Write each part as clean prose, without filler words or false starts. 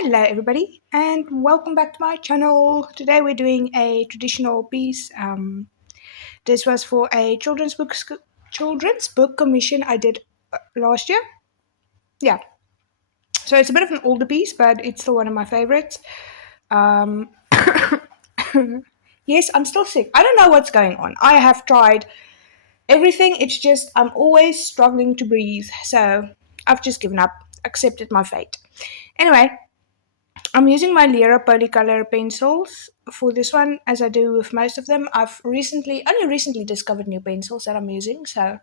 Hello, everybody, and welcome back to my channel. Today we're doing a traditional piece. This was for a children's book commission I did last year. Yeah, so it's a bit of an older piece, but it's still one of my favorites. Um, yes, I'm still sick. I don't know what's going on. I have tried everything. It's just I'm always struggling to breathe. So I've just given up, accepted my fate. Anyway, I'm using my Lira Polycolor pencils for this one, as I do with most of them. I've only recently discovered new pencils that I'm using, so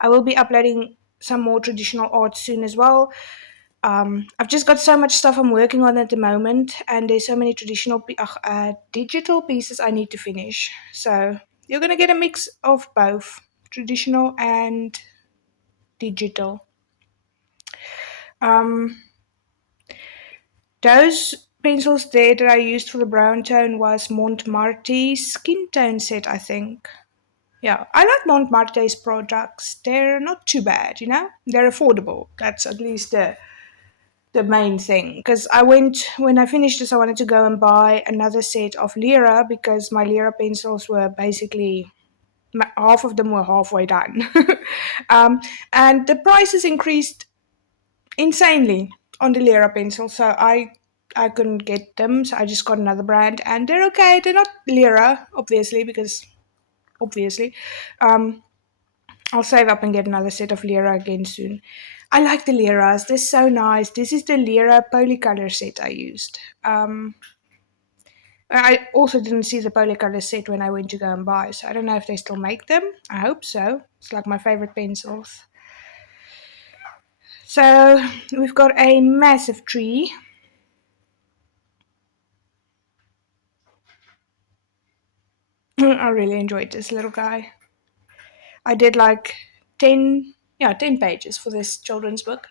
I will be uploading some more traditional art soon as well. I've just got so much stuff I'm working on at the moment, and there's so many digital pieces I need to finish. So you're gonna get a mix of both traditional and digital. Um, Those pencils there that I used for the brown tone was Montmartre's skin tone set, I think. Yeah, I like Montmartre's products. They're not too bad, They're affordable. That's at least the main thing. Because when I finished this, I wanted to go and buy another set of Lira because my Lira pencils were basically half of them were halfway done. um, and the prices increased insanely on the Lira pencil, so I couldn't get them, so I just got another brand, and they're okay. They're not Lira, obviously, because obviously, um, I'll save up and get another set of Lira again soon. I like the Liras; they're so nice. This is the Lira Polycolor set I used. I also didn't see the Polycolor set when I went to go and buy, so I don't know if they still make them. I hope so. It's like my favorite pencils. So we've got a massive tree. I really enjoyed this little guy. I did like 10 pages for this children's book.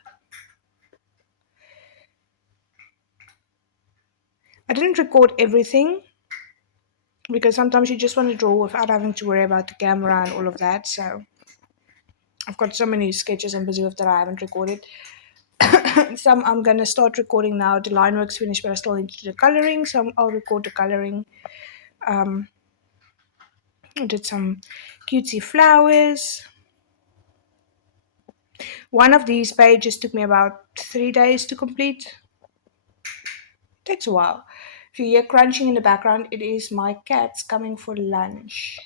I didn't record everything because sometimes you just want to draw without having to worry about the camera and all of that. So I've got so many sketches and Bazoof that I haven't recorded. Some I'm gonna start recording now. The line work's finished, but I still need to do the coloring. Some I'll record the coloring. I did some cutesy flowers. One of these pages took me about 3 days to complete. Takes a while. If you hear crunching in the background, it is my cats coming for lunch.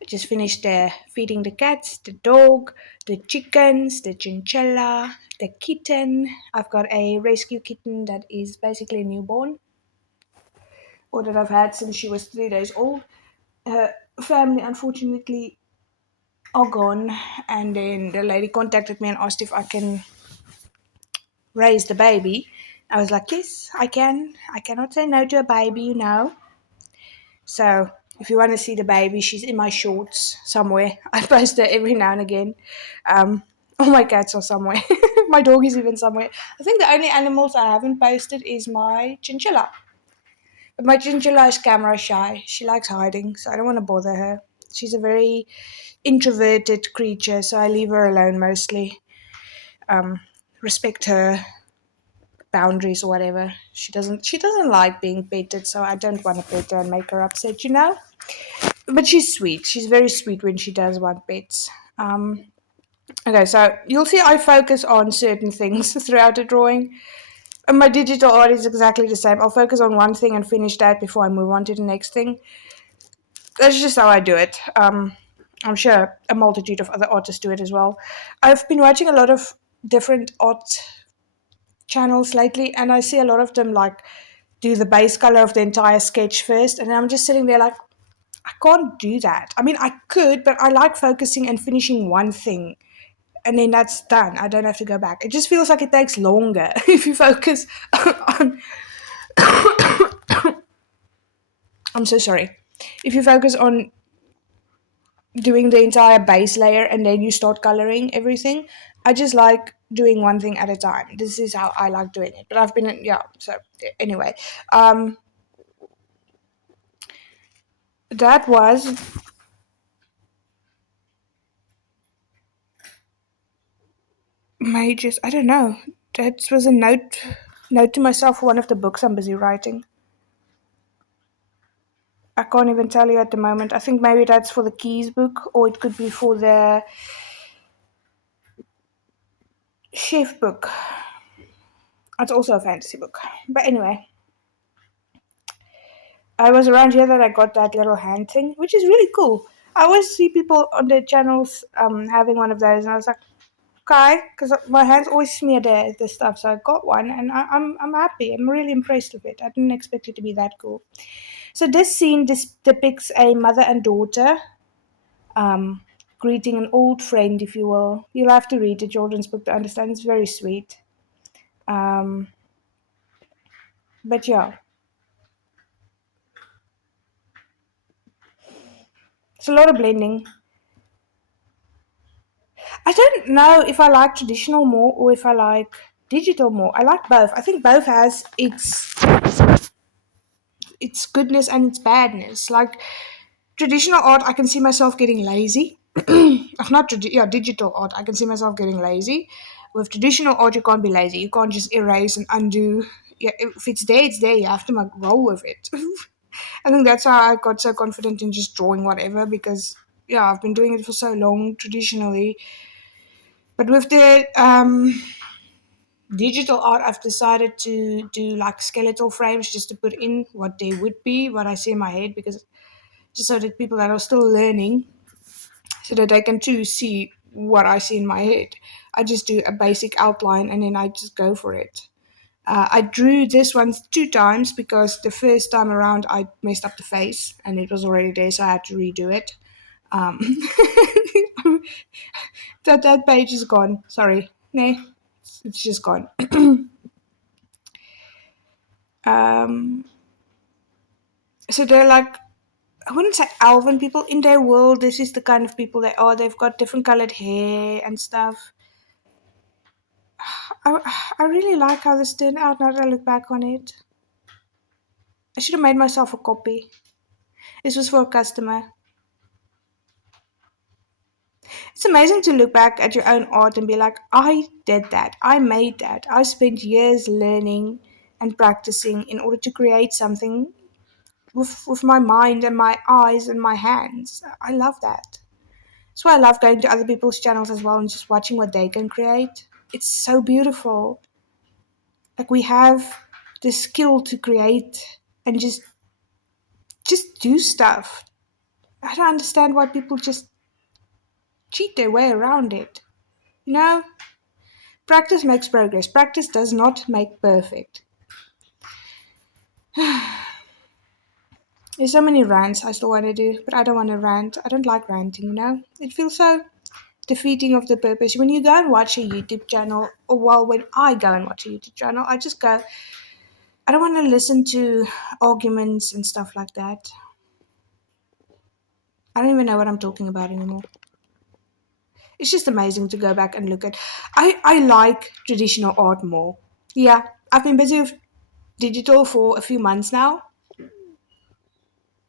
I just finished feeding the cats, the dog, the chickens, the chinchilla, the kitten. I've got a rescue kitten that is basically a newborn, or that I've had since she was 3 days old. Her family, unfortunately, are gone, and then the lady contacted me and asked if I can raise the baby. I was like, yes, I can. I cannot say no to a baby. So if you want to see the baby, she's in my shorts somewhere. I post her every now and again. All my cats are somewhere. My dog is even somewhere. I think the only animals I haven't posted is my chinchilla. But my chinchilla is camera shy. She likes hiding, so I don't want to bother her. She's a very introverted creature, so I leave her alone mostly. Respect her boundaries or whatever. She doesn't like being petted, so I don't want to pet her and make her upset. But she's sweet. She's very sweet when she does want pets. Okay, so you'll see I focus on certain things throughout the drawing. And my digital art is exactly the same. I'll focus on one thing and finish that before I move on to the next thing. That's just how I do it. I'm sure a multitude of other artists do it as well. I've been watching a lot of different art channels lately, and I see a lot of them like do the base color of the entire sketch first, and I'm just sitting there like, I can't do that. I mean, I could, but I like focusing and finishing one thing, and then that's done. I don't have to go back. It just feels like it takes longer if you focus on. I'm so sorry. If you focus on doing the entire base layer and then you start coloring everything, I just like doing one thing at a time. This is how I like doing it. But I've been, yeah. So anyway, that was Mages, I don't know. That was a note to myself for one of the books I'm busy writing. I can't even tell you at the moment. I think maybe that's for the Keys book, or it could be for the Chef book. It's also a fantasy book. But anyway, I was around here that I got that little hand thing, which is really cool. I always see people on their channels having one of those, and I was like, okay, because my hands always smear the stuff, so I got one, and I'm happy. I'm really impressed with it. I didn't expect it to be that cool. So this scene depicts a mother and daughter um, greeting an old friend, if you will. You'll have to read the children's book to understand. It's very sweet. Um, but yeah, it's a lot of blending. I don't know if I like traditional more or if I like digital more. I like both. I think both has its goodness and its badness. Like traditional art, I can see myself getting lazy. Not digital art. I can see myself getting lazy. With traditional art, you can't be lazy. You can't just erase and undo. Yeah, if it's there, it's there. You have to like roll with it. I think that's how I got so confident in just drawing whatever because yeah, I've been doing it for so long traditionally. But with the digital art, I've decided to do like skeletal frames just to put in what they would be, what I see in my head, because just so that people that are still learning, so that they can too see what I see in my head. I just do a basic outline and then I just go for it. I drew this one two times because the first time around I messed up the face and it was already there, so I had to redo it. Um, that page is gone. Sorry, no, it's just gone. um, so they're like I wouldn't say elven people in their world. This is the kind of people they are. They've got different colored hair and stuff. I really like how this turned out now that I look back on it. I should have made myself a copy. This was for a customer. It's amazing to look back at your own art and be like, I did that. I made that. I spent years learning and practicing in order to create something with my mind and my eyes and my hands. I love that. That's why I love going to other people's channels as well and just watching what they can create. It's so beautiful. Like we have the skill to create and just do stuff. I don't understand why people just cheat their way around it. You know? Practice makes progress. Practice does not make perfect. There's so many rants I still want to do, but I don't want to rant. I don't like ranting, you know? It feels so defeating of the purpose. When you go and watch a YouTube channel, or well, when I go and watch a YouTube channel, I just go, I don't want to listen to arguments and stuff like that. I don't even know what I'm talking about anymore. It's just amazing to go back and look at. I like traditional art more. Yeah, I've been busy with digital for a few months now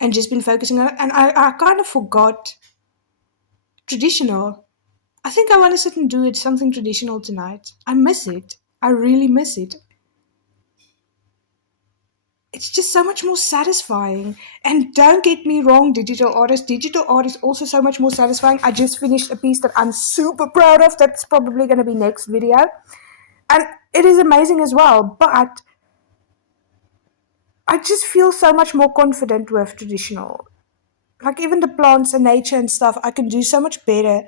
and just been focusing on it. And I kind of forgot traditional. I think I want to sit and do it something traditional tonight. I miss it. I really miss it. It's just so much more satisfying. And don't get me wrong, digital art is also so much more satisfying. I just finished a piece that I'm super proud of. That's probably going to be next video. And it is amazing as well. But I just feel so much more confident with traditional. Like even the plants and nature and stuff, I can do so much better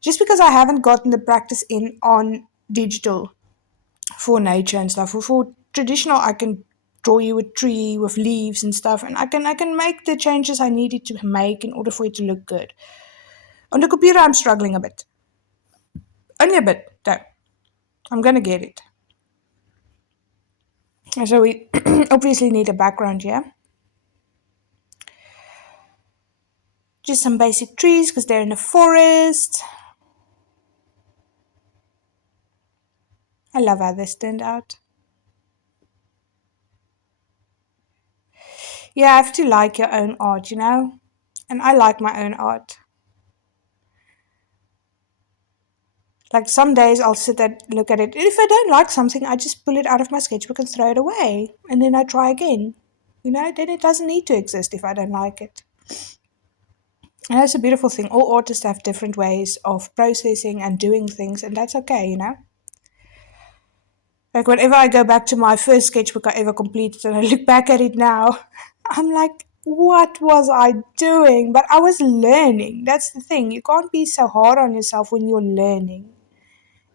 just because I haven't gotten the practice in on digital for nature and stuff. For traditional, I can draw you a tree with leaves and stuff, and I can make the changes I needed to make in order for it to look good. On the computer, I'm struggling a bit, only a bit though. I'm gonna get it. So we obviously need a background here. Just some basic trees because they're in a forest. I love how this turned out. You have to like your own art, you know? And I like my own art. Like some days I'll sit and look at it. And if I don't like something, I just pull it out of my sketchbook and throw it away. And then I try again. Then it doesn't need to exist if I don't like it. And that's a beautiful thing. All artists have different ways of processing and doing things, and that's okay. Like whenever I go back to my first sketchbook I ever completed and I look back at it now, I'm like, what was I doing? But I was learning. That's the thing. You can't be so hard on yourself when you're learning.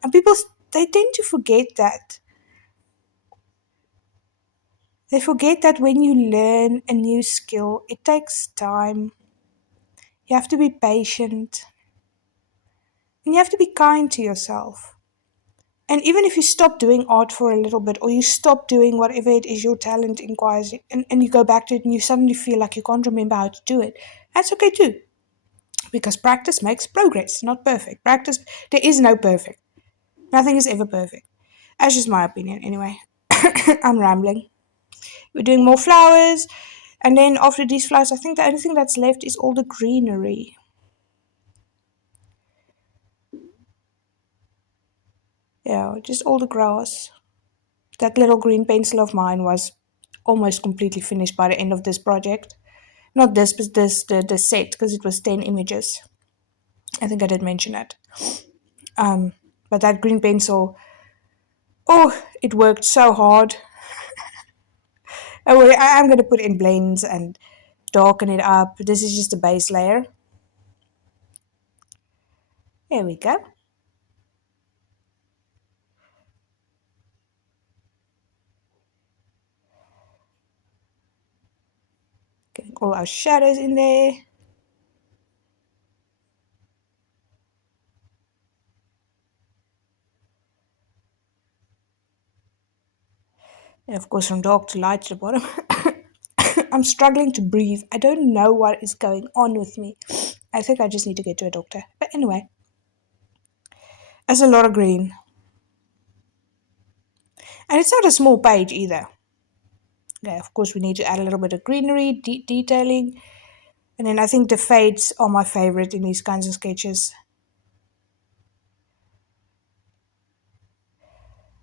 And people, they tend to forget that. They forget that when you learn a new skill, it takes time. You have to be patient. And you have to be kind to yourself. And even if you stop doing art for a little bit, or you stop doing whatever it is your talent inquires, and you go back to it and you suddenly feel like you can't remember how to do it, that's okay too. Because practice makes progress, not perfect. There is no perfect. Nothing is ever perfect. That's just my opinion anyway. I'm rambling. We're doing more flowers. And then after these flowers, I think the only thing that's left is all the greenery. Yeah, just all the grass. That little green pencil of mine was almost completely finished by the end of this project. Not this, but the set, because it was 10 images. I think I did mention it. Um, but that green pencil, oh, it worked so hard. Oh, I'm going to put in blends and darken it up. This is just a base layer. There we go. Getting all our shadows in there. And of course, from dark to light to the bottom. I'm struggling to breathe. I don't know what is going on with me. I think I just need to get to a doctor. But anyway, that's a lot of green. And it's not a small page either. Okay, of course, we need to add a little bit of greenery, detailing. And then I think the fades are my favorite in these kinds of sketches.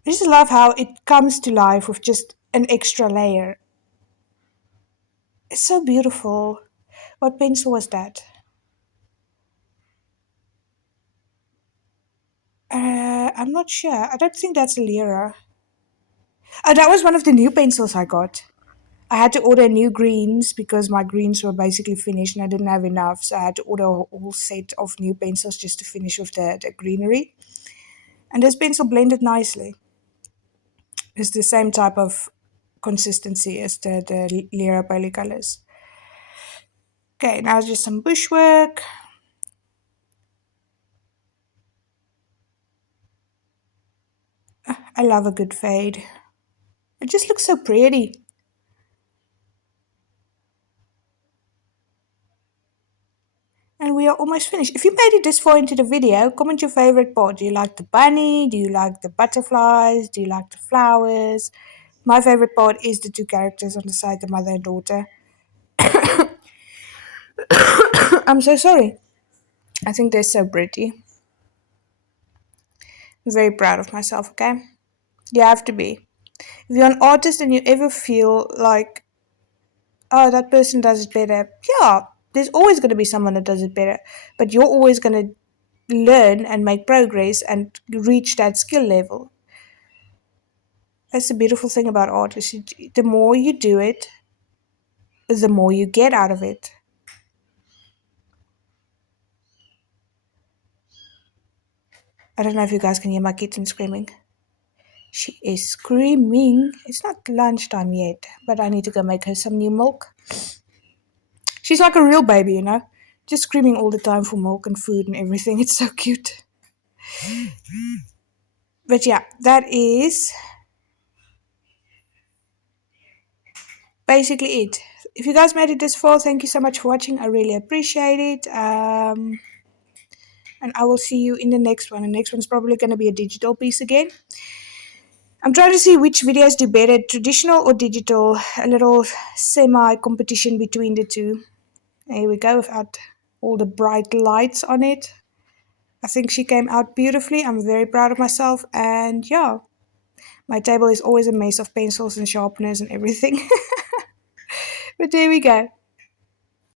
I just love how it comes to life with just an extra layer. It's so beautiful. What pencil was that? I'm not sure. I don't think that's a Lyra. Oh, that was one of the new pencils I got. I had to order new greens because my greens were basically finished and I didn't have enough. So I had to order a whole set of new pencils just to finish with the greenery. And this pencil blended nicely. It's the same type of consistency as the Lyra Poly colors. Okay, now just some bushwork. I love a good fade. It just looks so pretty. And we are almost finished. If you made it this far into the video, comment your favorite part. Do you like the bunny? Do you like the butterflies? Do you like the flowers? My favorite part is the two characters on the side, the mother and daughter. I'm so sorry. I think they're so pretty. I'm very proud of myself, okay? You have to be. If you're an artist and you ever feel like, oh, that person does it better, yeah, there's always going to be someone that does it better. But you're always going to learn and make progress and reach that skill level. That's the beautiful thing about art. Is the more you do it, the more you get out of it. I don't know if you guys can hear my kitten screaming. She is screaming. It's not lunchtime yet, but I need to go make her some new milk. She's like a real baby. Just screaming all the time for milk and food and everything. It's so cute. But yeah, that is basically it. If you guys made it this far, thank you so much for watching. I really appreciate it. And I will see you in the next one. The next one's probably going to be a digital piece again. I'm trying to see which videos do better, traditional or digital. A little semi-competition between the two. Here we go, without all the bright lights on it. I think she came out beautifully. I'm very proud of myself. And yeah, my table is always a mess of pencils and sharpeners and everything. But there we go.